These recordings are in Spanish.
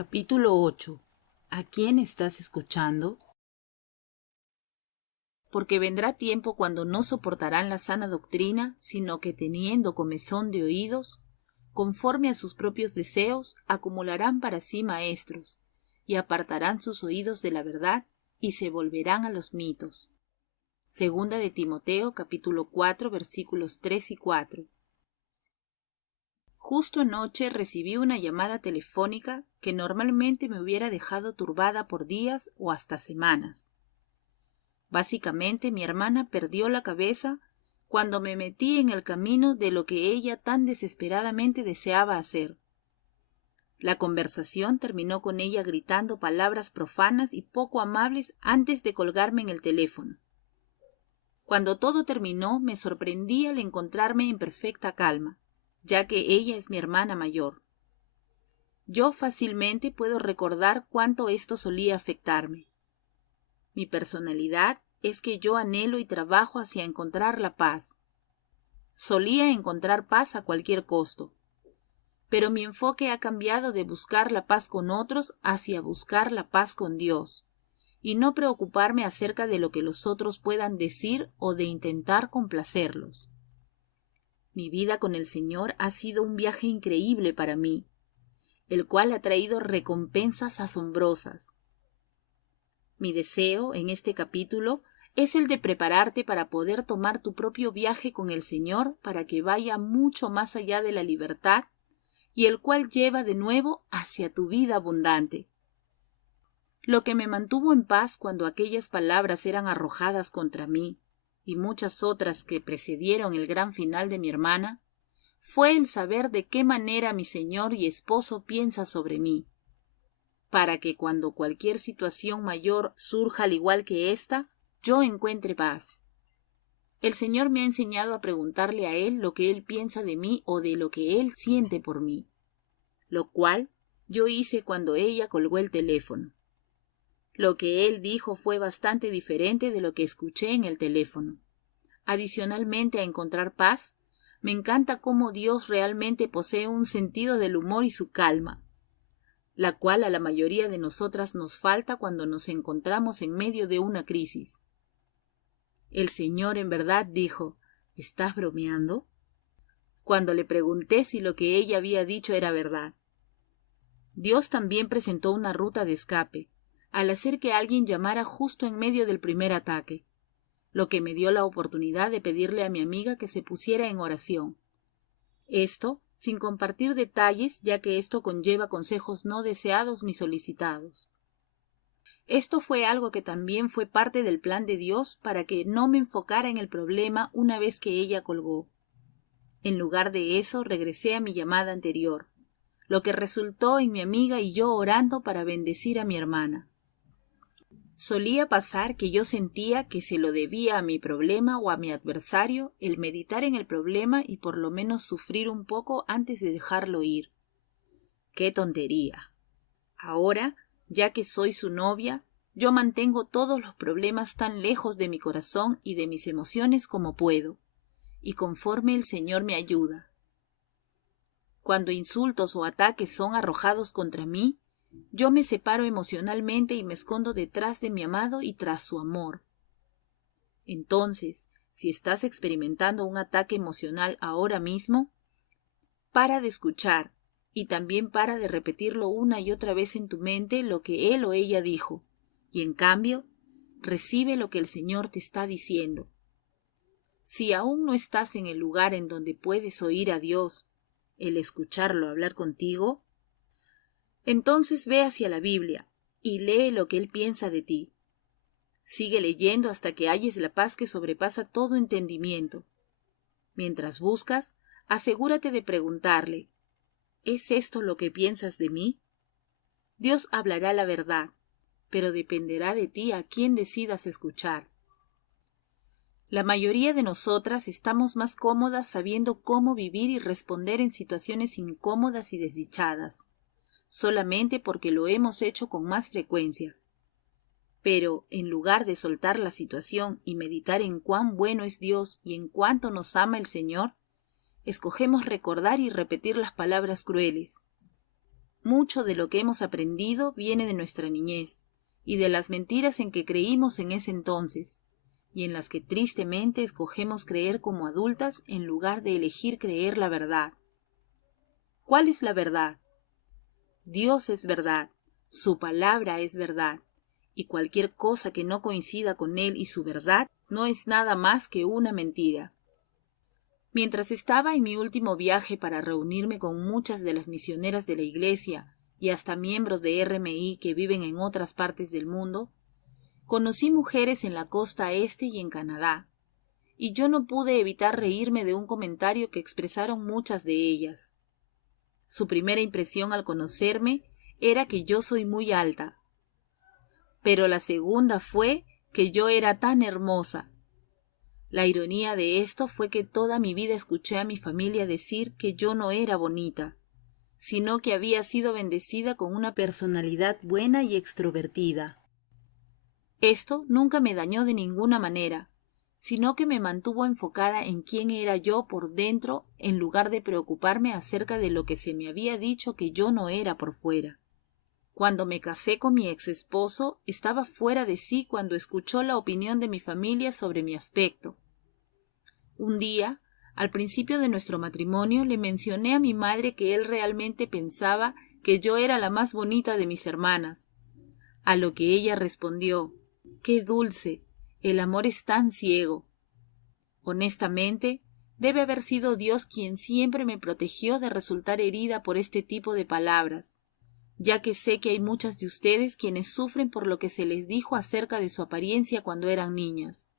Capítulo 8. ¿A quién estás escuchando? Porque vendrá tiempo cuando no soportarán la sana doctrina, sino que teniendo comezón de oídos, conforme a sus propios deseos, acumularán para sí maestros, y apartarán sus oídos de la verdad, y se volverán a los mitos. Segunda de Timoteo, capítulo 4, versículos 3 y 4. Justo anoche recibí una llamada telefónica que normalmente me hubiera dejado turbada por días o hasta semanas. Básicamente, mi hermana perdió la cabeza cuando me metí en el camino de lo que ella tan desesperadamente deseaba hacer. La conversación terminó con ella gritando palabras profanas y poco amables antes de colgarme en el teléfono. Cuando todo terminó, me sorprendí al encontrarme en perfecta calma, ya que ella es mi hermana mayor. Yo fácilmente puedo recordar cuánto esto solía afectarme. Mi personalidad es que yo anhelo y trabajo hacia encontrar la paz. Solía encontrar paz a cualquier costo, pero mi enfoque ha cambiado de buscar la paz con otros hacia buscar la paz con Dios, y no preocuparme acerca de lo que los otros puedan decir o de intentar complacerlos. Mi vida con el Señor ha sido un viaje increíble para mí, el cual ha traído recompensas asombrosas. Mi deseo en este capítulo es el de prepararte para poder tomar tu propio viaje con el Señor para que vaya mucho más allá de la libertad y el cual lleva de nuevo hacia tu vida abundante. Lo que me mantuvo en paz cuando aquellas palabras eran arrojadas contra mí y muchas otras que precedieron el gran final de mi hermana, fue el saber de qué manera mi Señor y Esposo piensa sobre mí, para que cuando cualquier situación mayor surja al igual que esta, yo encuentre paz. El Señor me ha enseñado a preguntarle a Él lo que Él piensa de mí o de lo que Él siente por mí, lo cual yo hice cuando ella colgó el teléfono. Lo que Él dijo fue bastante diferente de lo que escuché en el teléfono. Adicionalmente a encontrar paz, me encanta cómo Dios realmente posee un sentido del humor y su calma, la cual a la mayoría de nosotras nos falta cuando nos encontramos en medio de una crisis. El Señor en verdad dijo, ¿estás bromeando? Cuando le pregunté si lo que ella había dicho era verdad. Dios también presentó una ruta de escape, al hacer que alguien llamara justo en medio del primer ataque, lo que me dio la oportunidad de pedirle a mi amiga que se pusiera en oración. Esto sin compartir detalles, ya que esto conlleva consejos no deseados ni solicitados. Esto fue algo que también fue parte del plan de Dios para que no me enfocara en el problema una vez que ella colgó. En lugar de eso, regresé a mi llamada anterior, lo que resultó en mi amiga y yo orando para bendecir a mi hermana. Solía pasar que yo sentía que se lo debía a mi problema o a mi adversario el meditar en el problema y por lo menos sufrir un poco antes de dejarlo ir. ¡Qué tontería! Ahora, ya que soy su novia, yo mantengo todos los problemas tan lejos de mi corazón y de mis emociones como puedo, y conforme el Señor me ayuda. Cuando insultos o ataques son arrojados contra mí, yo me separo emocionalmente y me escondo detrás de mi amado y tras su amor. Entonces, si estás experimentando un ataque emocional ahora mismo, para de escuchar y también para de repetirlo una y otra vez en tu mente lo que él o ella dijo, y en cambio, recibe lo que el Señor te está diciendo. Si aún no estás en el lugar en donde puedes oír a Dios, el escucharlo hablar contigo, entonces ve hacia la Biblia y lee lo que Él piensa de ti. Sigue leyendo hasta que halles la paz que sobrepasa todo entendimiento. Mientras buscas, asegúrate de preguntarle, ¿es esto lo que piensas de mí? Dios hablará la verdad, pero dependerá de ti a quién decidas escuchar. La mayoría de nosotras estamos más cómodas sabiendo cómo vivir y responder en situaciones incómodas y desdichadas, solamente porque lo hemos hecho con más frecuencia. Pero, en lugar de soltar la situación y meditar en cuán bueno es Dios y en cuánto nos ama el Señor, escogemos recordar y repetir las palabras crueles. Mucho de lo que hemos aprendido viene de nuestra niñez y de las mentiras en que creímos en ese entonces, y en las que tristemente escogemos creer como adultas en lugar de elegir creer la verdad. ¿Cuál es la verdad? Dios es verdad, su palabra es verdad, y cualquier cosa que no coincida con Él y su verdad no es nada más que una mentira. Mientras estaba en mi último viaje para reunirme con muchas de las misioneras de la iglesia y hasta miembros de RMI que viven en otras partes del mundo, conocí mujeres en la costa este y en Canadá, y yo no pude evitar reírme de un comentario que expresaron muchas de ellas. Su primera impresión al conocerme era que yo soy muy alta, pero la segunda fue que yo era tan hermosa. La ironía de esto fue que toda mi vida escuché a mi familia decir que yo no era bonita, sino que había sido bendecida con una personalidad buena y extrovertida. Esto nunca me dañó de ninguna manera, sino que me mantuvo enfocada en quién era yo por dentro en lugar de preocuparme acerca de lo que se me había dicho que yo no era por fuera. Cuando me casé con mi ex esposo, estaba fuera de sí cuando escuchó la opinión de mi familia sobre mi aspecto. Un día, al principio de nuestro matrimonio, le mencioné a mi madre que él realmente pensaba que yo era la más bonita de mis hermanas, a lo que ella respondió: «¡Qué dulce! El amor es tan ciego». Honestamente, debe haber sido Dios quien siempre me protegió de resultar herida por este tipo de palabras, ya que sé que hay muchas de ustedes quienes sufren por lo que se les dijo acerca de su apariencia cuando eran niñas.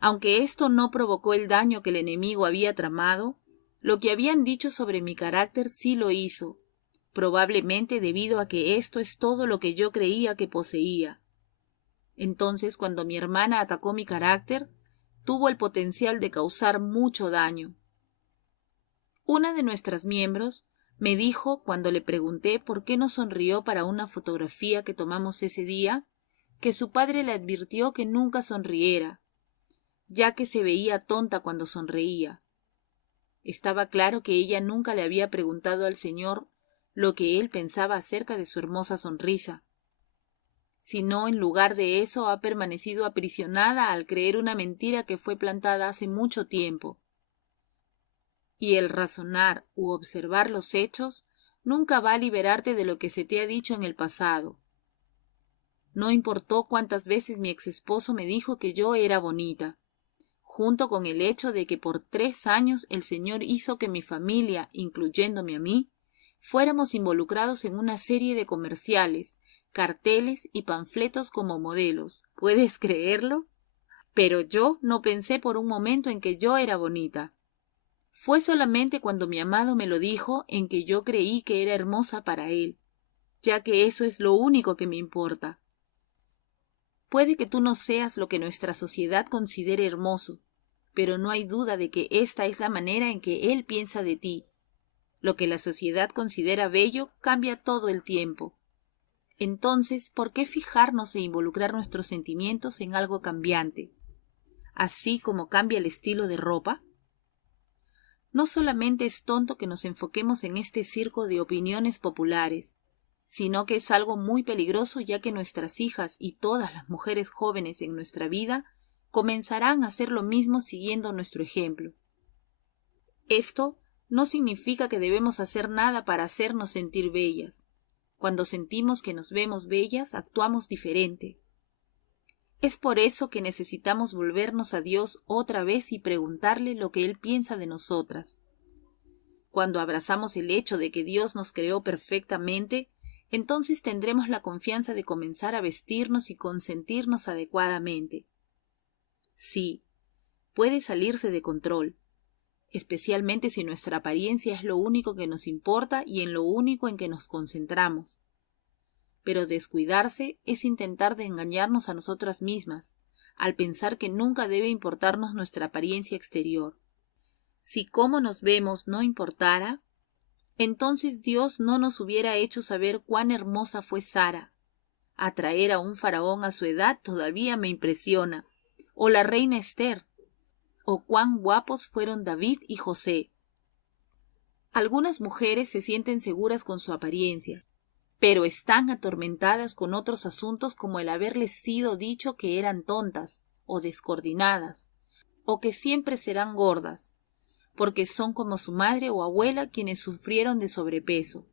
Aunque esto no provocó el daño que el enemigo había tramado, lo que habían dicho sobre mi carácter sí lo hizo, probablemente debido a que esto es todo lo que yo creía que poseía. Entonces, cuando mi hermana atacó mi carácter, tuvo el potencial de causar mucho daño. Una de nuestras miembros me dijo, cuando le pregunté por qué no sonrió para una fotografía que tomamos ese día, que su padre le advirtió que nunca sonriera, ya que se veía tonta cuando sonreía. Estaba claro que ella nunca le había preguntado al Señor lo que él pensaba acerca de su hermosa sonrisa, sino en lugar de eso ha permanecido aprisionada al creer una mentira que fue plantada hace mucho tiempo. Y el razonar u observar los hechos nunca va a liberarte de lo que se te ha dicho en el pasado. No importó cuántas veces mi ex esposo me dijo que yo era bonita, junto con el hecho de que por 3 años el Señor hizo que mi familia, incluyéndome a mí, fuéramos involucrados en una serie de comerciales, carteles y panfletos como modelos. ¿Puedes creerlo? Pero yo no pensé por un momento en que yo era bonita. Fue solamente cuando mi amado me lo dijo en que yo creí que era hermosa para él, ya que eso es lo único que me importa. Puede que tú no seas lo que nuestra sociedad considere hermoso, pero no hay duda de que esta es la manera en que él piensa de ti. Lo que la sociedad considera bello cambia todo el tiempo. Entonces, ¿por qué fijarnos e involucrar nuestros sentimientos en algo cambiante? Así como cambia el estilo de ropa. No solamente es tonto que nos enfoquemos en este circo de opiniones populares, sino que es algo muy peligroso, ya que nuestras hijas y todas las mujeres jóvenes en nuestra vida comenzarán a hacer lo mismo siguiendo nuestro ejemplo. Esto no significa que debemos hacer nada para hacernos sentir bellas. Cuando sentimos que nos vemos bellas, actuamos diferente. Es por eso que necesitamos volvernos a Dios otra vez y preguntarle lo que Él piensa de nosotras. Cuando abrazamos el hecho de que Dios nos creó perfectamente, entonces tendremos la confianza de comenzar a vestirnos y consentirnos adecuadamente. Sí, puede salirse de control, especialmente si nuestra apariencia es lo único que nos importa y en lo único en que nos concentramos. Pero descuidarse es intentar de engañarnos a nosotras mismas, al pensar que nunca debe importarnos nuestra apariencia exterior. Si cómo nos vemos no importara, entonces Dios no nos hubiera hecho saber cuán hermosa fue Sara. Atraer a un faraón a su edad todavía me impresiona, o la reina Esther, o cuán guapos fueron David y José. Algunas mujeres se sienten seguras con su apariencia, pero están atormentadas con otros asuntos como el haberles sido dicho que eran tontas o descoordinadas, o que siempre serán gordas, porque son como su madre o abuela quienes sufrieron de sobrepeso.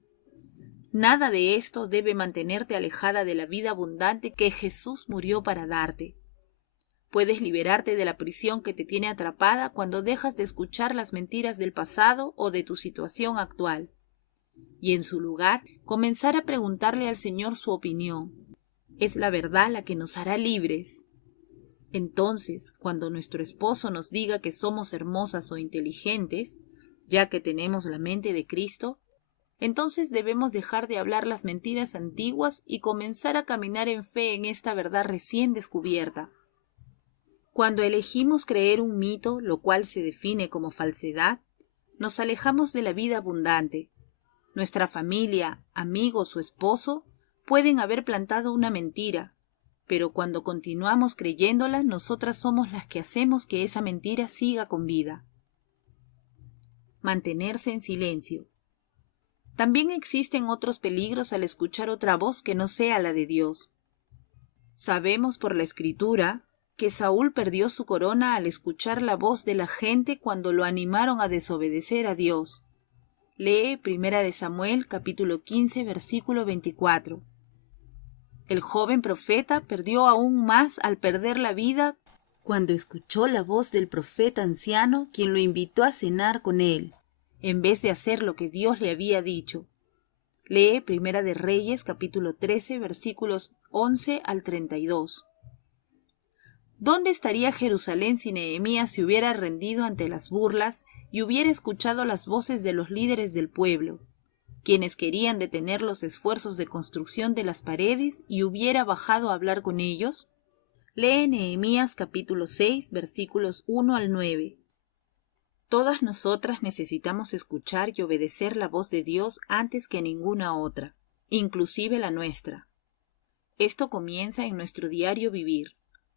Nada de esto debe mantenerte alejada de la vida abundante que Jesús murió para darte. Puedes liberarte de la prisión que te tiene atrapada cuando dejas de escuchar las mentiras del pasado o de tu situación actual, y en su lugar comenzar a preguntarle al Señor su opinión. Es la verdad la que nos hará libres. Entonces, cuando nuestro esposo nos diga que somos hermosas o inteligentes, ya que tenemos la mente de Cristo, entonces debemos dejar de hablar las mentiras antiguas y comenzar a caminar en fe en esta verdad recién descubierta. Cuando elegimos creer un mito, lo cual se define como falsedad, nos alejamos de la vida abundante. Nuestra familia, amigos o esposo pueden haber plantado una mentira, pero cuando continuamos creyéndola, nosotras somos las que hacemos que esa mentira siga con vida. Mantenerse en silencio. También existen otros peligros al escuchar otra voz que no sea la de Dios. Sabemos por la Escritura que Saúl perdió su corona al escuchar la voz de la gente cuando lo animaron a desobedecer a Dios. Lee 1 Samuel capítulo 15 versículo 24. El joven profeta perdió aún más al perder la vida cuando escuchó la voz del profeta anciano, quien lo invitó a cenar con él, en vez de hacer lo que Dios le había dicho. Lee 1 de Reyes capítulo 13 versículos 11 al 32. ¿Dónde estaría Jerusalén si Nehemías se hubiera rendido ante las burlas y hubiera escuchado las voces de los líderes del pueblo, quienes querían detener los esfuerzos de construcción de las paredes, y hubiera bajado a hablar con ellos? Lee Nehemías capítulo 6 versículos 1 al 9. Todas nosotras necesitamos escuchar y obedecer la voz de Dios antes que ninguna otra, inclusive la nuestra. Esto comienza en nuestro diario vivir,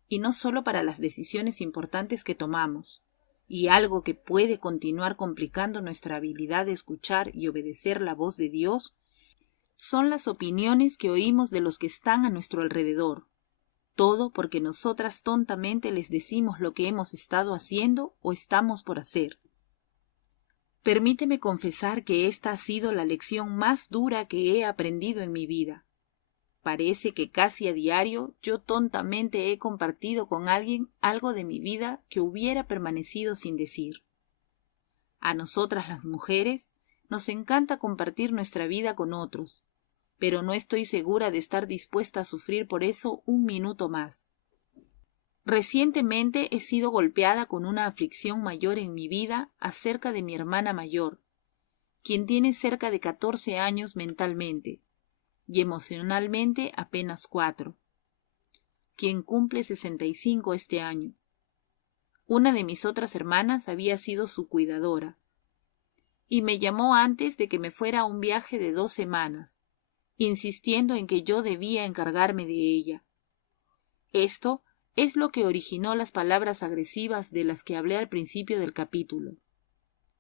y no solo para las decisiones importantes que tomamos. Y algo que puede continuar complicando nuestra habilidad de escuchar y obedecer la voz de Dios son las opiniones que oímos de los que están a nuestro alrededor. Todo porque nosotras tontamente les decimos lo que hemos estado haciendo o estamos por hacer. Permíteme confesar que esta ha sido la lección más dura que he aprendido en mi vida. Parece que casi a diario yo tontamente he compartido con alguien algo de mi vida que hubiera permanecido sin decir. A nosotras las mujeres nos encanta compartir nuestra vida con otros, pero no estoy segura de estar dispuesta a sufrir por eso un minuto más. Recientemente he sido golpeada con una aflicción mayor en mi vida acerca de mi hermana mayor, quien tiene cerca de 14 años mentalmente, y emocionalmente apenas 4, quien cumple 65 este año. Una de mis otras hermanas había sido su cuidadora, y me llamó antes de que me fuera a un viaje de 2 semanas, insistiendo en que yo debía encargarme de ella. Esto es lo que originó las palabras agresivas de las que hablé al principio del capítulo.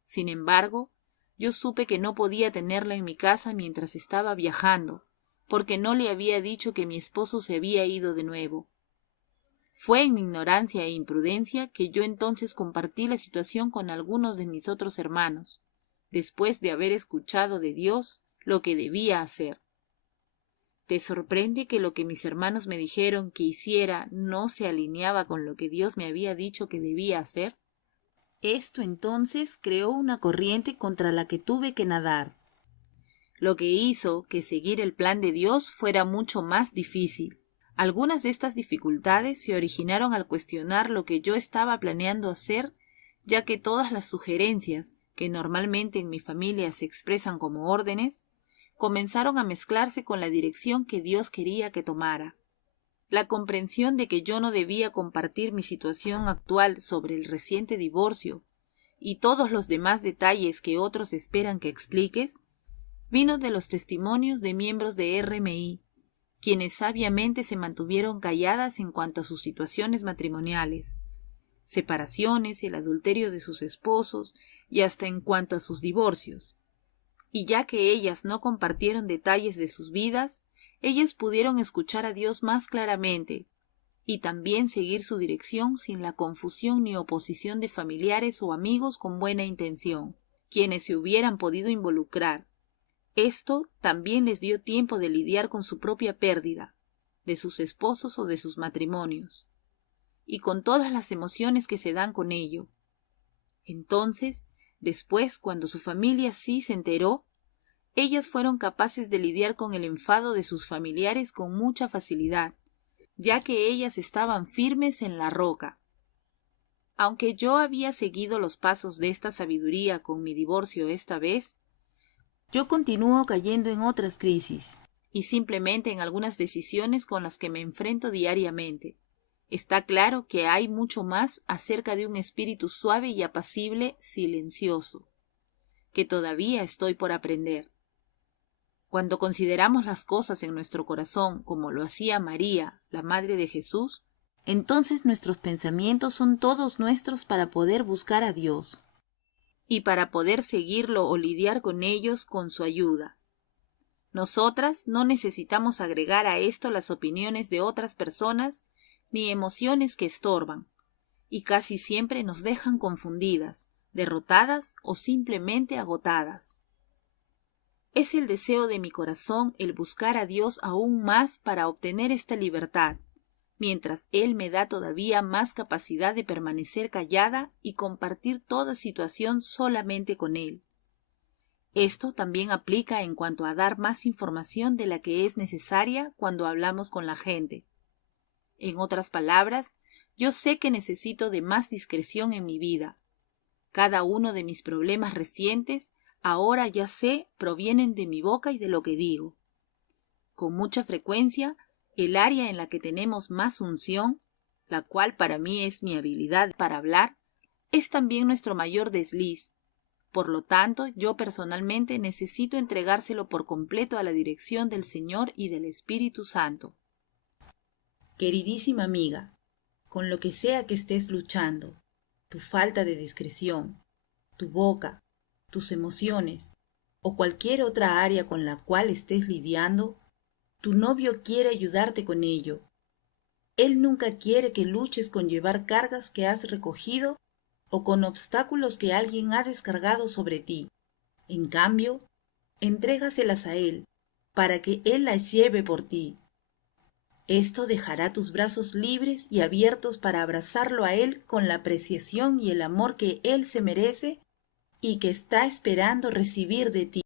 Sin embargo, yo supe que no podía tenerla en mi casa mientras estaba viajando, porque no le había dicho que mi esposo se había ido de nuevo. Fue en mi ignorancia e imprudencia que yo entonces compartí la situación con algunos de mis otros hermanos, después de haber escuchado de Dios lo que debía hacer. ¿Te sorprende que lo que mis hermanos me dijeron que hiciera no se alineaba con lo que Dios me había dicho que debía hacer? Esto entonces creó una corriente contra la que tuve que nadar, lo que hizo que seguir el plan de Dios fuera mucho más difícil. Algunas de estas dificultades se originaron al cuestionar lo que yo estaba planeando hacer, ya que todas las sugerencias, que normalmente en mi familia se expresan como órdenes, comenzaron a mezclarse con la dirección que Dios quería que tomara. La comprensión de que yo no debía compartir mi situación actual sobre el reciente divorcio y todos los demás detalles que otros esperan que expliques, vino de los testimonios de miembros de RMI, quienes sabiamente se mantuvieron calladas en cuanto a sus situaciones matrimoniales, separaciones, el adulterio de sus esposos y hasta en cuanto a sus divorcios. Y ya que ellas no compartieron detalles de sus vidas, ellas pudieron escuchar a Dios más claramente y también seguir su dirección sin la confusión ni oposición de familiares o amigos con buena intención, quienes se hubieran podido involucrar. Esto también les dio tiempo de lidiar con su propia pérdida, de sus esposos o de sus matrimonios, y con todas las emociones que se dan con ello. Entonces, después, cuando su familia sí se enteró, ellas fueron capaces de lidiar con el enfado de sus familiares con mucha facilidad, ya que ellas estaban firmes en la roca. Aunque yo había seguido los pasos de esta sabiduría con mi divorcio esta vez, yo continúo cayendo en otras crisis y simplemente en algunas decisiones con las que me enfrento diariamente. Está claro que hay mucho más acerca de un espíritu suave y apacible, silencioso, que todavía estoy por aprender. Cuando consideramos las cosas en nuestro corazón como lo hacía María, la Madre de Jesús, entonces nuestros pensamientos son todos nuestros para poder buscar a Dios y para poder seguirlo o lidiar con ellos con su ayuda. Nosotras no necesitamos agregar a esto las opiniones de otras personas ni emociones que estorban, y casi siempre nos dejan confundidas, derrotadas o simplemente agotadas. Es el deseo de mi corazón el buscar a Dios aún más para obtener esta libertad, mientras Él me da todavía más capacidad de permanecer callada y compartir toda situación solamente con Él. Esto también aplica en cuanto a dar más información de la que es necesaria cuando hablamos con la gente. En otras palabras, yo sé que necesito de más discreción en mi vida. Cada uno de mis problemas recientes, ahora ya sé, provienen de mi boca y de lo que digo. Con mucha frecuencia, el área en la que tenemos más unción, la cual para mí es mi habilidad para hablar, es también nuestro mayor desliz. Por lo tanto, yo personalmente necesito entregárselo por completo a la dirección del Señor y del Espíritu Santo. Queridísima amiga, con lo que sea que estés luchando, tu falta de discreción, tu boca, tus emociones o cualquier otra área con la cual estés lidiando, tu novio quiere ayudarte con ello. Él nunca quiere que luches con llevar cargas que has recogido o con obstáculos que alguien ha descargado sobre ti. En cambio, entrégaselas a Él, para que Él las lleve por ti. Esto dejará tus brazos libres y abiertos para abrazarlo a Él con la apreciación y el amor que Él se merece y que está esperando recibir de ti.